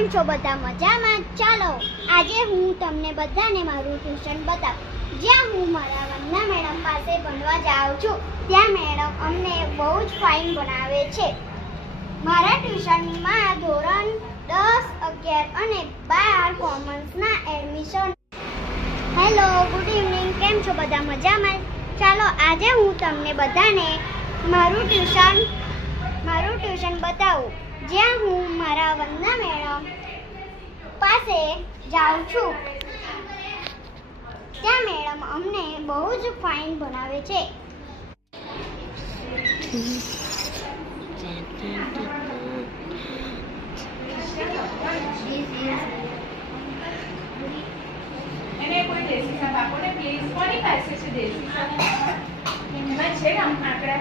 કેમ છો બધા મજામાં? ચાલો આજે હું તમને બધાને મારું ટ્યુશન બતાવું, જ્યાં હું મારા વંદના મેડમ પાસે ભણવા જાઉં છું. ત્યાં મેડમ અમને બહુ જ ફાઇન ભણાવે છે. મારા ટ્યુશનમાં ધોરણ 10, 11 અને 12 કોમર્સના એડમિશન. Hello, good evening. કેમ છો બધા મજામાં? ચાલો આજે હું તમને બધાને મારું ટ્યુશન બતાવું, જ્યાં હું મારા વંદના મેડમ પાસે જાઉં છું. ત્યાં મેડમ અમને બહુ જ ફાઇન ભણાવે છે. એને કોઈ દેશી સાહેબ આપો ને પ્લીઝ. કોની પાસે છે દેશી સાહેબ? એમાં છે ને આંકડા